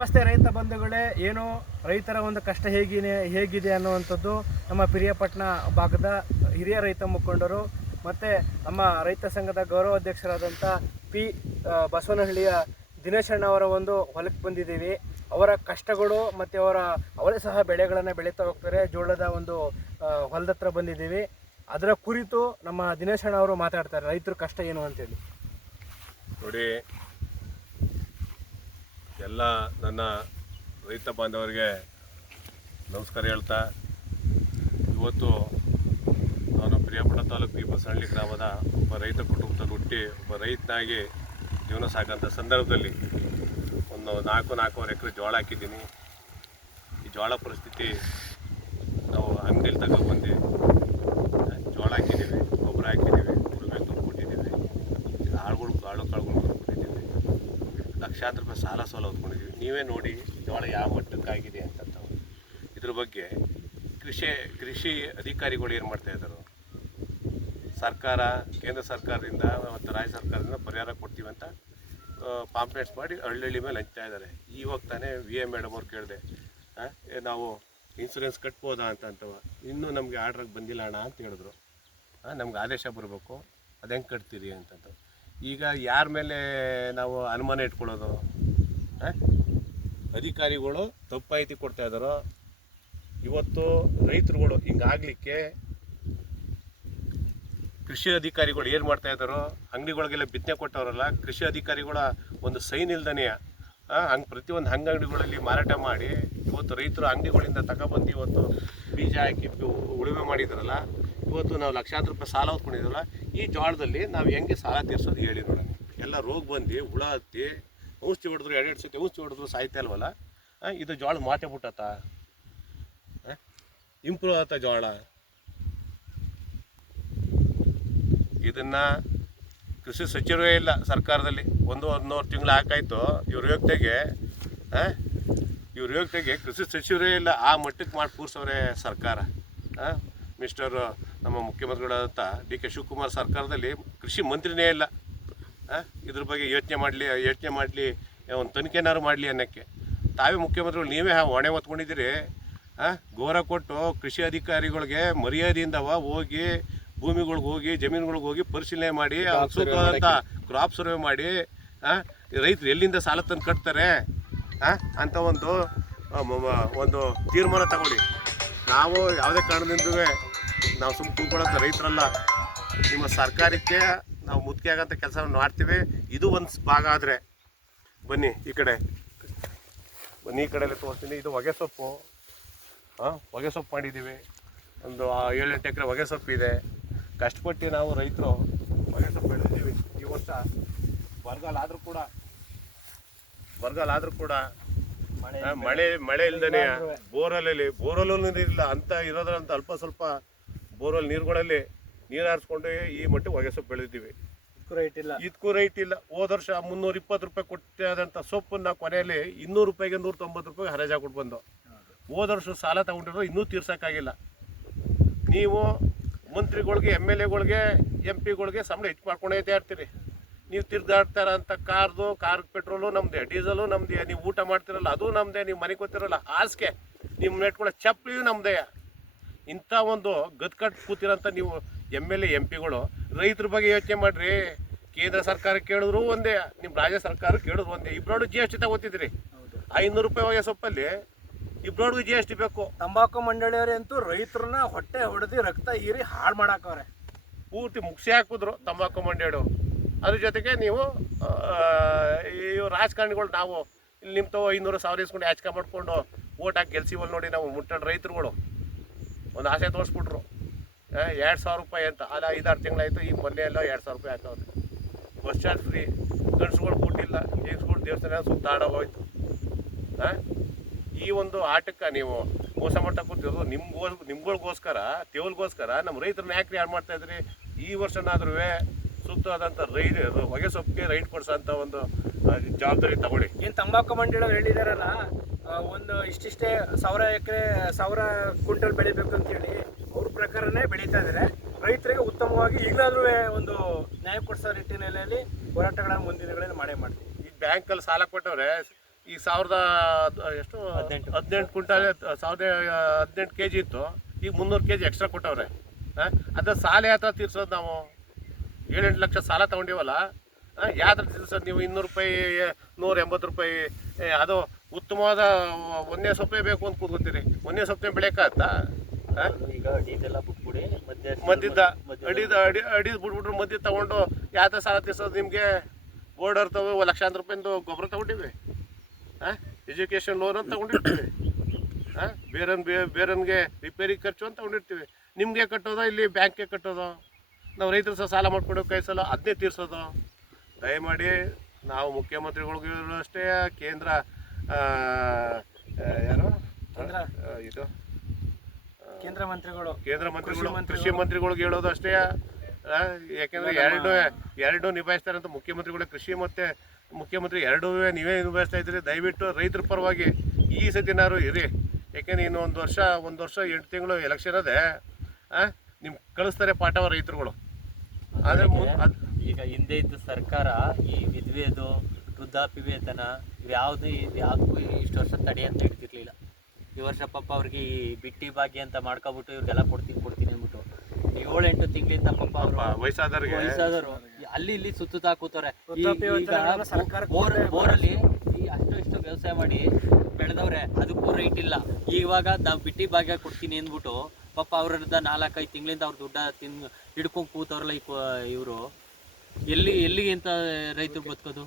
ನಮಸ್ತೆ ರೈತ ಬಂಧುಗಳೇ. ಏನು ರೈತರ ಒಂದು ಕಷ್ಟ ಹೇಗಿದೆ ಅನ್ನುವಂಥದ್ದು ನಮ್ಮ ಪಿರಿಯಾಪಟ್ಟಣ ಭಾಗದ ಹಿರಿಯ ರೈತ ಮುಖಂಡರು ಮತ್ತು ನಮ್ಮ ರೈತ ಸಂಘದ ಗೌರವಾಧ್ಯಕ್ಷರಾದಂಥ ಪಿ ಬಸವನಹಳ್ಳಿಯ ದಿನೇಶ್ ಅಣ್ಣವರ ಒಂದು ಹೊಲಕ್ಕೆ ಬಂದಿದ್ದೀವಿ. ಅವರ ಕಷ್ಟಗಳು ಮತ್ತು ಅವರೇ ಸಹ ಬೆಳೆಗಳನ್ನು ಬೆಳೀತಾ ಹೋಗ್ತಾರೆ. ಜೋಳದ ಒಂದು ಹೊಲದ ಹತ್ರ ಬಂದಿದ್ದೀವಿ. ಅದರ ಕುರಿತು ನಮ್ಮ ದಿನೇಶ್ ಅಣ್ಣ ಅವರು ಮಾತಾಡ್ತಾರೆ, ರೈತರ ಕಷ್ಟ ಏನು ಅಂತೇಳಿ. ನೋಡಿ, ಎಲ್ಲ ನನ್ನ ರೈತ ಬಾಂಧವರಿಗೆ ನಮಸ್ಕಾರ ಹೇಳ್ತಾ, ಇವತ್ತು ನಾನು ಪಿರಿಯಾಪಟ್ಟಣ ತಾಲೂಕು ಪಿ ಬಸವನಹಳ್ಳಿ ಗ್ರಾಮದ ಒಬ್ಬ ರೈತ ಕುಟುಂಬದಲ್ಲಿ ಹುಟ್ಟಿ ಒಬ್ಬ ರೈತನಾಗಿ ಜೀವನ ಸಾಗಂಥ ಸಂದರ್ಭದಲ್ಲಿ ಒಂದು 4.5 ಎಕರೆ ಜೋಳ ಹಾಕಿದ್ದೀನಿ. ಈ ಜೋಳ ಪರಿಸ್ಥಿತಿ ನಾವು ಅಂಗಡಿಯಲ್ಲಿ ತಗೊಬಂದು ಜೋಳ ಹಾಕಿದ್ದೀವಿ, ಗೊಬ್ಬರ ಹಾಕಿದ್ದೀವಿ, ಉಳುಮೆ ತುಂಬಿಕೊಟ್ಟಿದ್ದೀವಿ, ಕಾಳು ಕೊಟ್ಟಿದ್ದೀವಿ, ಲಕ್ಷಾಂತರ ರೂಪಾಯಿ ಸಾಲ ಹೊತ್ಕೊಂಡಿದ್ದೀವಿ. ನೀವೇ ನೋಡಿ ಜೋಳ ಯಾವ ಮಟ್ಟಕ್ಕಾಗಿದೆ ಅಂತ. ಇದ್ರ ಬಗ್ಗೆ ಕೃಷಿ ಅಧಿಕಾರಿಗಳು ಏನು ಮಾಡ್ತಾಯಿದ್ದಾರೆ? ಸರ್ಕಾರ, ಕೇಂದ್ರ ಸರ್ಕಾರದಿಂದ ಮತ್ತು ರಾಜ್ಯ ಸರ್ಕಾರದಿಂದ ಪರಿಹಾರ ಕೊಡ್ತೀವಿ ಅಂತ ಪಾಂಪ್ಲೆಟ್ಸ್ ಮಾಡಿ ಹಳ್ಳಿ ಮೇಲೆ ಹಂಚ್ತಾ ಇದ್ದಾರೆ. ಇವಾಗ ತಾನೇ VM ಮೇಡಮ್ ಅವ್ರು ಕೇಳಿದೆ, ನಾವು ಇನ್ಸೂರೆನ್ಸ್ ಕಟ್ಬೋದಾ ಅಂತವ. ಇನ್ನೂ ನಮಗೆ ಆರ್ಡ್ರಿಗೆ ಬಂದಿಲ್ಲ ಅಣ್ಣ ಅಂತ ಹೇಳಿದ್ರು. ನಮ್ಗೆ ಆದೇಶ ಬರಬೇಕು, ಅದು ಹೆಂಗೆ ಕಟ್ತೀರಿ ಅಂತಂತ. ಈಗ ಯಾರ ಮೇಲೆ ನಾವು ಅನುಮಾನ ಇಟ್ಕೊಳ್ಳೋದು? ಅಧಿಕಾರಿಗಳು ತಪ್ಪಾಯಿತಿ ಕೊಡ್ತಾ ಇದ್ದಾರೋ? ಇವತ್ತು ರೈತರುಗಳು ಹಿಂಗಾಗಲಿಕ್ಕೆ ಕೃಷಿ ಅಧಿಕಾರಿಗಳು ಏನು ಮಾಡ್ತಾ ಇದ್ದಾರೋ? ಅಂಗಡಿಗಳಿಗೆಲ್ಲ ಬಿತ್ತನೆ ಕೊಟ್ಟವರಲ್ಲ, ಕೃಷಿ ಅಧಿಕಾರಿಗಳ ಒಂದು ಸೈನ್ ಇಲ್ದನೆಯ ಪ್ರತಿಯೊಂದು ಅಂಗಡಿಗಳಲ್ಲಿ ಮಾರಾಟ ಮಾಡಿ ಇವತ್ತು ರೈತರು ಅಂಗಡಿಗಳಿಂದ ತಗೊಬಂದು ಇವತ್ತು ಬೀಜ ಹಾಕಿ ಉಳುಮೆ ಮಾಡಿದ್ರಲ್ಲ. ಇವತ್ತು ನಾವು ಲಕ್ಷಾಂತರ ರೂಪಾಯಿ ಸಾಲ ಹೊತ್ಕೊಂಡಿದ್ರಲ್ಲ. ಈ ಜೋಳದಲ್ಲಿ ನಾವು ಹೆಂಗೆ ಸಾಲ ತೀರ್ಸೋದು ಹೇಳಿ ನೋಡೋಣ. ಎಲ್ಲ ರೋಗ ಬಂದು ಹುಳ ಹತ್ತಿ ಔಷಧಿ ಹೊಡೆದ್ರು, 2 ಸತಿ ಔಷಧಿ ಹೊಡೆದ್ರು ಸಾಯ್ತಾ ಇಲ್ವಲ್ಲ. ಇದು ಜೋಳ ಮಾತೆ ಬಿಟ್ಟತ್ತ? ಇಂಪ್ರೂವ್ ಆತ ಜೋಳ? ಇದನ್ನು ಕೃಷಿ ಸಚಿವರೇ ಇಲ್ಲ ಸರ್ಕಾರದಲ್ಲಿ. 1-1.5 ತಿಂಗಳು ಹಾಕಾಯ್ತು. ಇವ್ರ ಯೋಗ್ಯತೆಗೆ ಕೃಷಿ ಸಚಿವರೇ ಇಲ್ಲ. ಆ ಮಟ್ಟಕ್ಕೆ ಮಾಡಿ ಕೂರ್ಸವ್ರೆ ಸರ್ಕಾರ. ಮಿಸ್ಟರ್ ನಮ್ಮ ಮುಖ್ಯಮಂತ್ರಿಗಳಾದಂಥ DK ಶಿವಕುಮಾರ್ ಸರ್ಕಾರದಲ್ಲಿ ಕೃಷಿ ಮಂತ್ರಿನೇ ಇಲ್ಲ. ಇದ್ರ ಬಗ್ಗೆ ಯೋಚನೆ ಮಾಡಲಿ, ಒಂದು ತನಿಖೆನಾರು ಮಾಡಲಿ ಅನ್ನೋಕ್ಕೆ ತಾವೇ ಮುಖ್ಯಮಂತ್ರಿಗಳು ನೀವೇ ಹೊಣೆ ಹೊತ್ಕೊಂಡಿದ್ದೀರಿ. ಗೌರ ಕೊಟ್ಟು ಕೃಷಿ ಅಧಿಕಾರಿಗಳಿಗೆ ಮರ್ಯಾದೆಯಿಂದ ಹೋಗಿ ಭೂಮಿಗಳಿಗೆ ಹೋಗಿ ಜಮೀನುಗಳಿಗೆ ಹೋಗಿ ಪರಿಶೀಲನೆ ಮಾಡಿ ಸೂಕ್ತವಾದಂಥ ಕ್ರಾಪ್ ಸರ್ವೆ ಮಾಡಿ ರೈತರು ಎಲ್ಲಿಂದ ಸಾಲ ತಂದು ಕಟ್ತಾರೆ ಅಂತ ಒಂದು ತೀರ್ಮಾನ ತಗೊಳ್ಳಿ. ನಾವು ಯಾವುದೇ ಕಾರಣದಿಂದೂ ನಾವು ಸುಮ್ಮನೆ ಕೂತ್ಕೊಳ್ಳೋಂಥ ರೈತರಲ್ಲ. ನಿಮ್ಮ ಸರ್ಕಾರಕ್ಕೆ ನಾವು ಮುಖ್ಯ ಆಗೋಂಥ ಕೆಲಸವನ್ನು ಮಾಡ್ತೀವಿ. ಇದು ಒಂದು ಭಾಗ ಆದರೆ ಬನ್ನಿ ಈ ಕಡೆಯಲ್ಲಿ ತೋರಿಸ್ತೀನಿ. ಇದು ಹೊಗೆ ಸೊಪ್ಪು ಮಾಡಿದ್ದೀವಿ. ಒಂದು 7-8 ಎಕರೆ ಹೊಗೆ ಸೊಪ್ಪು ಇದೆ. ಕಷ್ಟಪಟ್ಟು ನಾವು ರೈತರು ಹೊಗೆ ಸೊಪ್ಪು ಬೆಳೆದಿದ್ದೀವಿ. ಈ ವರ್ಷ ಬರಗಾಲ ಆದರೂ ಕೂಡ ಮಳೆ ಇಲ್ದೇ ಬೋರಲ್ಲೂ ನೀರಿಲ್ಲ ಅಂತ ಇರೋದ್ರಂತ ಅಲ್ಪ ಸ್ವಲ್ಪ ಬೋರ್ವೆಲ್ ನೀರುಗಳಲ್ಲಿ ನೀರು ಹಾರಿಸ್ಕೊಂಡು ಈ ಮಟ್ಟಿಗೆ ಹೊಗೆ ಸೊಪ್ಪು ಬೆಳೆದಿದ್ದೀವಿ. ಇದಕ್ಕೂ ರೈಟ್ ಇಲ್ಲ. ಹೋದ ವರ್ಷ 320 ರೂಪಾಯಿ ಕೊಟ್ಟಾದಂಥ ಸೊಪ್ಪನ್ನು ಕೊನೆಯಲ್ಲಿ 200 ರೂಪಾಯಿಗೆ 190 ರೂಪಾಯಿಗೆ ಹರಾಜಾಗಿ ಕೊಟ್ಟು ಬಂದು. ಹೋದ ವರ್ಷ ಸಾಲ ತಗೊಂಡಿರೋ ಇನ್ನೂ ತೀರ್ಸೋಕ್ಕಾಗಿಲ್ಲ. ನೀವು ಮಂತ್ರಿಗಳಿಗೆ, MLAಗಳಿಗೆ, MP ಗಳಿಗೆ ಸಂಬಳ ಹೆಚ್ಚು ಮಾಡ್ಕೊಂಡೇ ಇರ್ತೀರಿ. ನೀವು ತಿರ್ಗಾಡ್ತಾರಂಥ ಕಾರ್ ಪೆಟ್ರೋಲು ನಮ್ಮದೇ, ಡೀಸಲು ನಮ್ಮದೇ. ನೀವು ಊಟ ಮಾಡ್ತಿರಲ್ಲ ಅದು ನಮ್ಮದೇ. ನೀವು ಮನೆಗೆ ಗೊತ್ತಿರಲ್ಲ ಹಾಸಿಗೆ, ನಿಮ್ಮ ನೆಟ್ಕೊಳ್ಳೋ ಚಪ್ಪಲಿಯೂ ನಮ್ಮದೇ. ಇಂಥ ಒಂದು ಗದ್ಕಟ್ಟು ಕೂತಿರೋಂಥ ನೀವು MLA MP ಗಳು ರೈತರ ಬಗ್ಗೆ ಯೋಚನೆ ಮಾಡಿರಿ. ಕೇಂದ್ರ ಸರ್ಕಾರ ಕೇಳಿದ್ರು ಒಂದೇ, ನಿಮ್ಮ ರಾಜ್ಯ ಸರ್ಕಾರ ಕೇಳಿದ್ರು ಒಂದೇ. ಇಬ್ಬರು GST ತಗೋತಿದ್ರಿ. 500 ರೂಪಾಯಿ ಹೊಗೆ ಸೊಪ್ಪಲ್ಲಿ ಇಬ್ಬರಿಗೂ GST ಬೇಕು. ತಂಬಾಕು ಮಂಡಳಿಯವರಂತೂ ರೈತರನ್ನ ಹೊಟ್ಟೆ ಹೊಡೆದು ರಕ್ತ ಹೀರಿ ಹಾಳು ಮಾಡಾಕವ್ರೆ. ಪೂರ್ತಿ ಮುಗಿಸಿ ಹಾಕಿದ್ರು ತಂಬಾಕು ಮಂಡಳಿಯವರು. ಅದ್ರ ಜೊತೆಗೆ ನೀವು ಈ ರಾಜಕಾರಣಿಗಳು ನಾವು ಇಲ್ಲಿ ನಿಮ್ಮ 500,000 ಇಸ್ಕೊಂಡು ಯಾಚಕ ಮಾಡ್ಕೊಂಡು ಓಟ್ ಹಾಕಿ ಗೆಲ್ಸಿವಲ್ಲಿ ನೋಡಿ. ನಾವು ಮುಟ್ಟಣ ರೈತರುಗಳು ಒಂದು ಆಸೆ ತೋರಿಸ್ಬಿಟ್ರು. 2,000 ರೂಪಾಯಿ ಅಂತ. ಅಲ್ಲ 5-6 ತಿಂಗಳಾಯಿತು. ಈ ಮೊನ್ನೆ ಎಲ್ಲ 2,000 ರೂಪಾಯಿ ಹಾಕೋದು. Bus charge free. ಗಂಡಸುಗಳು ಕೊಟ್ಟಿಲ್ಲ, ಹೆಂಗಸ್ಗಳು ದೇವಸ್ಥಾನ ಸುತ್ತಾಡೋಗೋಯ್ತು. ಈ ಒಂದು ಆಟಕ್ಕೆ ನೀವು ಮೋಸ ಮಾಡ್ತಾ ಕೂತಿರೋದು ನಿಮ್ಗಳಿಗೋಸ್ಕರ, ತೇವಲ್ಗೋಸ್ಕರ ನಮ್ಮ ರೈತರನ್ನ ಯಾಕೆ ಯಾರು ಮಾಡ್ತಾಯಿದ್ರಿ? ಈ ವರ್ಷನಾದ್ರೂ ಸೂಕ್ತವಾದಂಥ ಹೊಗೆ ಸೊಪ್ಪಿಗೆ ರೈಟ್ ಕೊಡಿಸೋಂಥ ಒಂದು ಜವಾಬ್ದಾರಿ ತಗೊಳ್ಳಿ. ಏನು ತಂಬಾಕು ಮಂಡಳಿಯವ್ರು ಹೇಳಿದಾರಲ್ಲ, ಒಂದು ಇಷ್ಟಿಷ್ಟೇ 1,000 ಕ್ವಿಂಟಲ್ ಬೆಳಿಬೇಕು ಅಂತೇಳಿ ಅವ್ರ ಪ್ರಕಾರನೇ ಬೆಳೀತಾ ಇದ್ದಾರೆ. ರೈತರಿಗೆ ಉತ್ತಮವಾಗಿ ಈಗಲಾದ್ರೂ ಒಂದು ನ್ಯಾಯ ಕೊಡಿಸೋ ನಿಟ್ಟಿನಲ್ಲಿ ಹೋರಾಟಗಳನ್ನು ಮುಂದಿನ ದಿನಗಳಲ್ಲಿ ಮಾಡೇ ಮಾಡ್ತೀವಿ. ಈ ಬ್ಯಾಂಕಲ್ಲಿ ಸಾಲ ಕೊಟ್ಟವ್ರೆ ಈ 18 ಕ್ವಿಂಟಾಲ್ 18 kg ಇತ್ತು, ಈಗ 300 kg ಎಕ್ಸ್ಟ್ರಾ ಕೊಟ್ಟವ್ರೆ. ಅದ ಸಾಲ ಯಾವ ಥರ ತೀರ್ಸೋದು? ನಾವು 7-8 ಲಕ್ಷ ಸಾಲ ತೊಗೊಂಡಿವಲ್ಲ, ಯಾವ ಥರ ತೀರ್ಸೋದು? ನೀವು 200 ರೂಪಾಯಿ 180 ರೂಪಾಯಿ ಅದು ಉತ್ತಮವಾದ ಒಂದೇ ಸೊಪ್ಪೆ ಬೇಕು ಅಂತ ಕೂತ್ಕೊತೀರಿ. ಒಂದೇ ಸೊಪ್ಪೆ ಬೆಳೆಯೋಕ್ಕಾಗತ್ತಾ? ಈಗ ಅಡಿದೆಲ್ಲ ಬಿಟ್ಬಿಡಿ, ಮಧ್ಯದ ಅಡಿದ ಬಿಟ್ಬಿಟ್ರು ಮಧ್ಯ ತಗೊಂಡು ಯಾವ ಥರ ಸಾಲ ತೀರ್ಸೋದು? ನಿಮಗೆ ಬೋರ್ಡ್ ಇರ್ತವೆ, ಲಕ್ಷಾಂತರ ರೂಪಾಯಿಂದು ಗೊಬ್ಬರ ತಗೊಂಡಿವಿ, ಎಜುಕೇಷನ್ ಲೋನ್ ಅಂತ ತಗೊಂಡಿರ್ತೀವಿ, ಬೇರನ್ಗೆ ರಿಪೇರಿ ಖರ್ಚು ಅಂತ ತಗೊಂಡಿರ್ತೀವಿ. ನಿಮಗೆ ಕಟ್ಟೋದೋ ಇಲ್ಲಿ ಬ್ಯಾಂಕ್ಗೆ ಕಟ್ಟೋದು? ನಾವು ರೈತರು ಸಹ ಸಾಲ ಮಾಡ್ಕೊಂಡು ಕೈ ಸಲ ಅದನ್ನೇ ತೀರ್ಸೋದು? ದಯಮಾಡಿ ನಾವು ಮುಖ್ಯಮಂತ್ರಿಗಳಿಗೂ ಅಷ್ಟೇ, ಕೇಂದ್ರ ಯಾರು ಇದು ಕೇಂದ್ರ ಮಂತ್ರಿಗಳು ಕೃಷಿ ಮಂತ್ರಿಗಳಿಗೆ ಹೇಳೋದು ಅಷ್ಟೇ. ಯಾಕೆಂದ್ರೆ ಎರಡು ನಿಭಾಯಿಸ್ತಾರೆ ಅಂತ ಮುಖ್ಯಮಂತ್ರಿಗಳು, ಕೃಷಿ ಮತ್ತೆ ಮುಖ್ಯಮಂತ್ರಿ ಎರಡೂ ನೀವೇ ನಿಭಾಯಿಸ್ತಾ ಇದ್ದೀರಿ. ದಯವಿಟ್ಟು ರೈತರ ಪರವಾಗಿ ಈ ಸತಿನಾರು ಇರಿ. ಯಾಕೆಂದ್ರೆ ಇನ್ನು ಒಂದು ವರ್ಷ 8 ತಿಂಗಳು ಎಲೆಕ್ಷನ್ ಅದೇ, ನಿಮ್ಗೆ ಕಳಿಸ್ತಾರೆ ಪಾಠವ ರೈತರುಗಳು. ಆದರೆ ಈಗ ಹಿಂದೆ ಇದ್ದ ಸರ್ಕಾರ ಈ ವಿಧವೆದು ವೃದ್ಧಾಪ್ಯ ವೇತನ ಯಾವುದಕ್ಕೂ ಇಷ್ಟು ವರ್ಷ ತಡೆ ಅಂತ ಹಿಡ್ತಿರ್ಲಿಲ್ಲ. ಈ ವರ್ಷ ಪಾಪ ಅವ್ರಿಗೆ ಈ ಬಿಟ್ಟಿ ಭಾಗ್ಯ ಅಂತ ಮಾಡ್ಕೊಬಿಟ್ಟು ಇವ್ರಿಗೆಲ್ಲ ಕೊಡ್ತೀನಿ ಅಂದ್ಬಿಟ್ಟು 7-8 ತಿಂಗಳಿಂದ ಪಾಪ ಅವರು ವಯಸ್ಸಾದವರು ಅಲ್ಲಿ ಇಲ್ಲಿ ಸುತ್ತಾ ಕೂತಾರೆ. ಬೋರಲ್ಲಿ ಅಷ್ಟು ವ್ಯವಸಾಯ ಮಾಡಿ ಬೆಳೆದವ್ರೆ, ಅದಕ್ಕೂ ರೈಟ್ ಇಲ್ಲ. ಇವಾಗ ನಾವು ಬಿಟ್ಟಿ ಭಾಗ್ಯ ಕೊಡ್ತೀನಿ ಅಂದ್ಬಿಟ್ಟು ಪಾಪ ಅವ್ರದ್ದು 4-5 ತಿಂಗಳಿಂದ ಅವ್ರ ದುಡ್ಡ ಹಿಡ್ಕೊಂಡು ಕೂತವ್ರಲ್ಲ ಇವರು. ಎಲ್ಲಿಗೆ ಅಂತ ರೈತರು ಬದುಕೋದು?